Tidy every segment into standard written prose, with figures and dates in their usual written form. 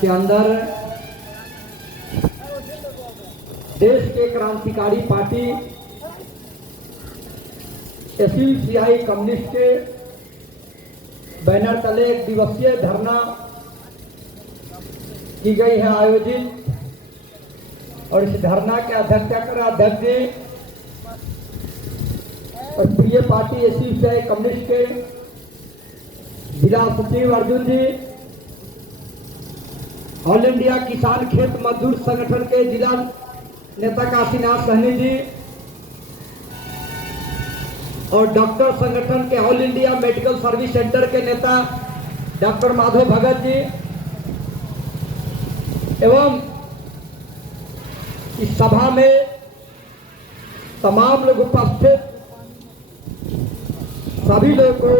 के अंदर देश के क्रांतिकारी पार्टी एसयूसीआई कम्युनिस्ट के बैनर तले एक दिवसीय धरना की गई है आयोजित। और इस धरना के अध्यक्षता कर अध्यक्ष जी और प्रिय पार्टी एसयूसीआई कम्युनिस्ट के जिला सचिव अर्जुन जी, ऑल इंडिया किसान खेत मजदूर संगठन के जिला नेता काशीनाथ सहनी जी और डॉक्टर संगठन के all India medical service centre के नेता डॉक्टर माधव भगत जी एवं इस सभा में तमाम लोग उपस्थित सभी लोगों को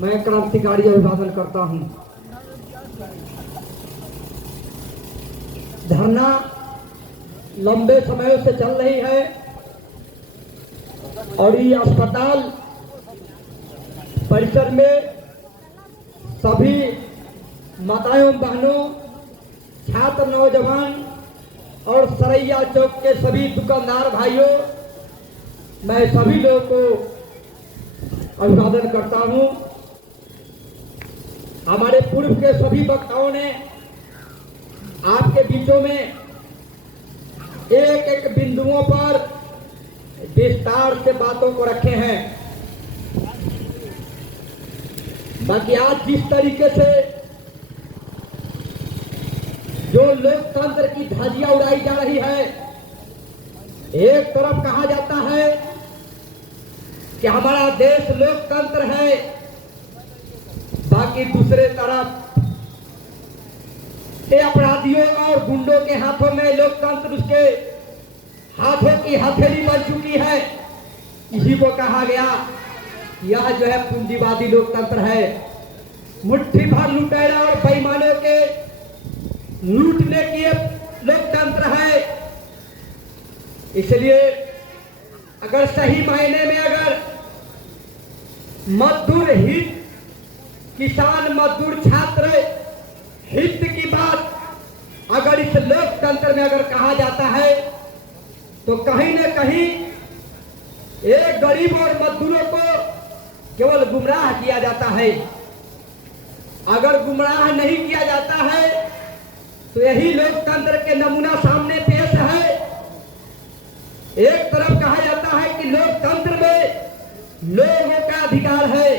मैं क्रांतिकारी अभिवादन करता हूं। धरना लंबे समय से चल रही है और ये अस्पताल परिसर में सभी माताओं बहनों, छात्र, नौजवान और सरैया चौक के सभी दुकानदार भाइयों, मैं सभी लोगों को अभिवादन करता हूं। हमारे पूर्व के सभी वक्ताओं ने आपके बीचों में एक एक बिंदुओं पर विस्तार से बातों को रखे हैं। बाकी आज जिस तरीके से जो लोकतंत्र की धज्जियां उड़ाई जा रही है, एक तरफ कहा जाता है कि हमारा देश लोकतंत्र है, बाकी दूसरे तरफ ये अपराधियों और गुंडों के हाथों में लोकतंत्र उसके हाथों की हथेली बन चुकी है। इसी को कहा गया यह जो है पूंजीवादी लोकतंत्र है। मुट्ठी भर लुटेरा और बेईमानों के लूटने की लोकतंत्र है। इसलिए अगर सही मायने में अगर मजदूर हित, किसान मजदूर छात्र हित की बात अगर इस लोकतंत्र में अगर कहा जाता है तो कहीं न कहीं एक गरीब और मजदूरों को केवल गुमराह किया जाता है। अगर गुमराह नहीं किया जाता है तो यही लोकतंत्र के नमूना सामने पेश है। एक तरफ कहा जाता है कि लोकतंत्र में लोगों का अधिकार है,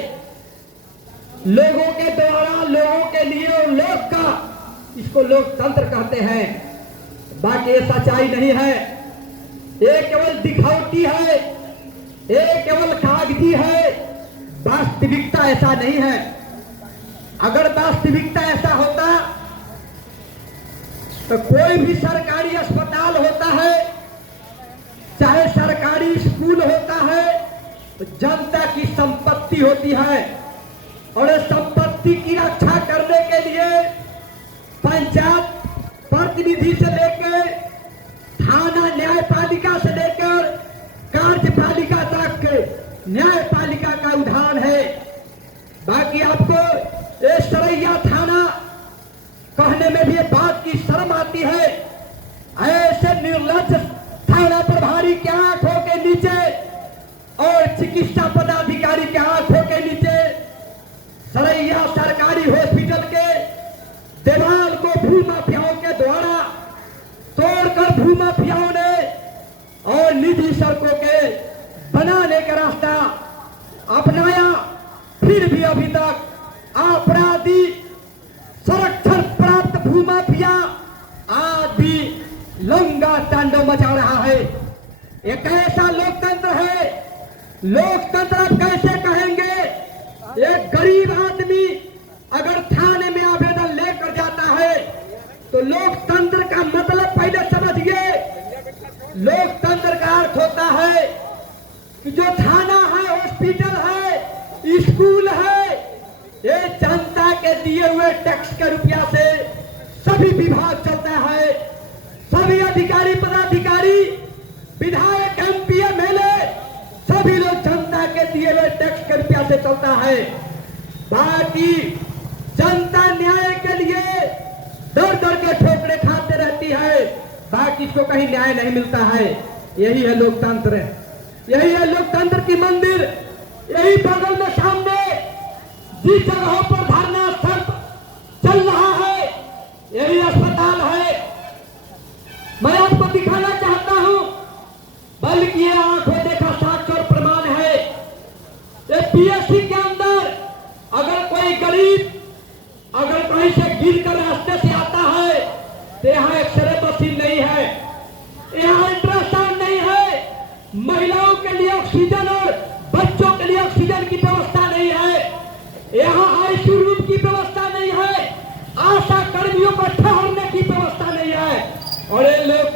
लोगों के द्वारा, लोगों के लिए और लोग का, इसको लोकतंत्र कहते हैं। बाकी ये सच्चाई नहीं है, ये केवल दिखावटी है, ये केवल कागजी है। वास्तविकता ऐसा नहीं है। अगर वास्तविकता ऐसा होता तो कोई भी सरकारी अस्पताल होता है, चाहे सरकारी स्कूल होता है, तो जनता की संपत्ति होती है और इस संपत्ति की रक्षा करने के लिए पंचायत प्रतिनिधि से लेकर थाना न्यायपालिका से लेकर कार्यपालिका तक न्यायपालिका का उदाहरण है। बाकी आपको ये सरैया थाना कहने में भी ये बात की शर्म आती है। ऐसे निर्लज्ज थाना प्रभारी के आंखों के नीचे और चिकित्सा पदाधिकारी के आंखों के नीचे सरैया सरकारी हॉस्पिटल के दीवार को भूमाफियाओं के द्वारा तोड़कर भूमाफियाओं ने और निजी सड़कों के बनाने का रास्ता अपनाया। फिर भी अभी तक अपराधी, संरक्षण प्राप्त भूमाफिया आज भी लंगा तांडव मचा रहा है। ये कैसा लोकतंत्र है? लोकतंत्र आप कैसे कहेंगे? एक गरीब आदमी अगर थाने में आवेदन लेकर जाता है तो लोकतंत्र का मतलब पहले समझिए। लोकतंत्र का अर्थ होता है कि जो थाना है, हॉस्पिटल है, स्कूल है, ये जनता के दिए हुए टैक्स के रुपया से सभी विभाग चलता है। सभी अधिकारी पदाधिकारी, विधायक, एमपी, एमएलए सभी लोग जनता के दिए हुए टैक्स के रुपया से चलता है। बाकी जनता न्याय के लिए बाकी इसको कहीं न्याय नहीं मिलता है। यही है लोकतंत्र, यही है लोकतंत्र की मंदिर। यही बगल में सामने जिस जगहों पर धरना स्थल चल रहा है यही अस्पताल है। मैं आपको दिखाना चाहता हूं, बल्कि ये आंखों देखा साक्ष्य और प्रमाण है। ये पीएससी के अंदर अगर कोई गरीब अगर कहीं से गिर कर रास्ते से आता है तो यहाँ एक्सरे मशीन नहीं है, यहाँ अल्ट्रासाउंड नहीं है, महिलाओं के लिए ऑक्सीजन और बच्चों के लिए ऑक्सीजन की व्यवस्था नहीं है, यहाँ आईसीयू रूम की व्यवस्था नहीं है, आशा कर्मियों को ठहरने की व्यवस्था नहीं है। और ये लोग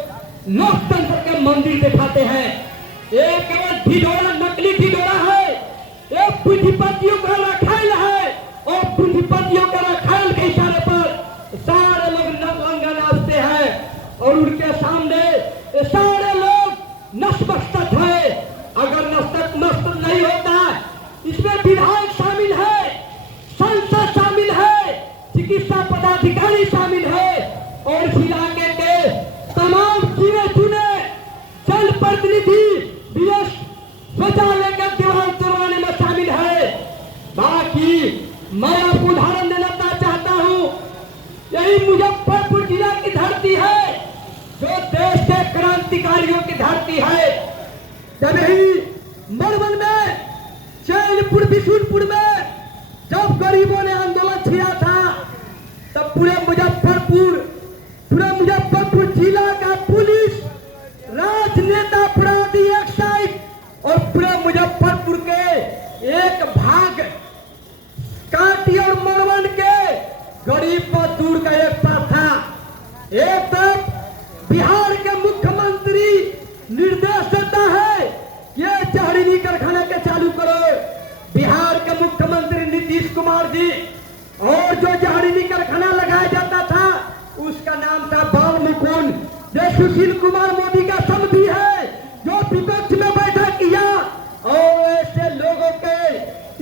लोकतंत्र के मंदिर दिखाते हैं। ये केवल ढिढोरा, नकली ढिढोरा है। ये पूंजीपतियों का रखाल है और पूंजीपतियों के रखाल के इशारे पर सारे लोग नंगा नाचते हैं और उनके सामने सारे लोग नतमस्तक है। अगर नतमस्तक नहीं होता, इसमें विधायक शामिल है, संसद शामिल है, चिकित्सा पदाधिकारी शामिल है और इस इलाके के तमाम गिने चुने जनप्रतिनिधि बीएस शौचालय के दीवार तोड़वाने में शामिल है। बाकी मैं आपको उदाहरण देना चाहता हूं, यही मुजफ्फरपुर जिला की धरती है जो देश के क्रांतिकारियों की धरती है। जब यही मरवन में, चैनपुर, बिशुनपुर में जब गरीबों ने आंदोलन छेड़ा था तब पूरे मुजफ्फरपुर जिला का पुलिस, राजनेता, अपराधी, एक्साइज और पूरे मुजफ्फरपुर के एक भाग काटी और मरवन के गरीब मजदूर का एक साथ था। एक तरफ बिहार के मुख्यमंत्री निर्देश देता है ये जहरीली कारखाना के चालू करो, बिहार के मुख्यमंत्री नीतीश कुमार जी, और जो जहरीली कारखाना लगाया जाता था उसका नाम था बाल मुकुंद। जो सुशील कुमार मोदी का समधी है जो विपक्ष में बैठा किया और ऐसे लोगों के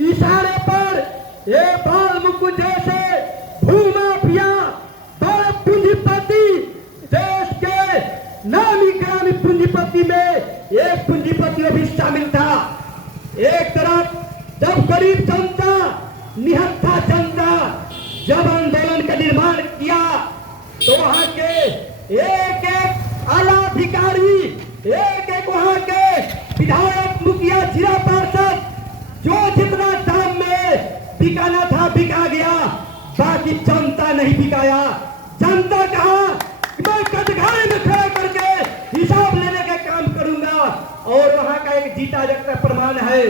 इशारे पर ये बाल मुकुंद जैसे भूमाफिया, बड़े पूंजीपति, देश के नामी ग्रामी पूंजीपति में एक पूंजीपति भी शामिल था। एक तरफ जब गरीब जनता, निहत्था जनता जब आंदोलन का निर्माण किया तो वहां के एक एक आला अधिकारी, एक एक वहां के विधायक, मुखिया, जिला पार्षद, जो जितना दाम में बिकाना था बिका गया, बाकी जनता नहीं बिकाया। जनता कहा मैं कटघरे में खड़ा करके हिसाब लेने का काम करूंगा। और वहां का एक जीता जागता प्रमाण है,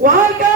वहां का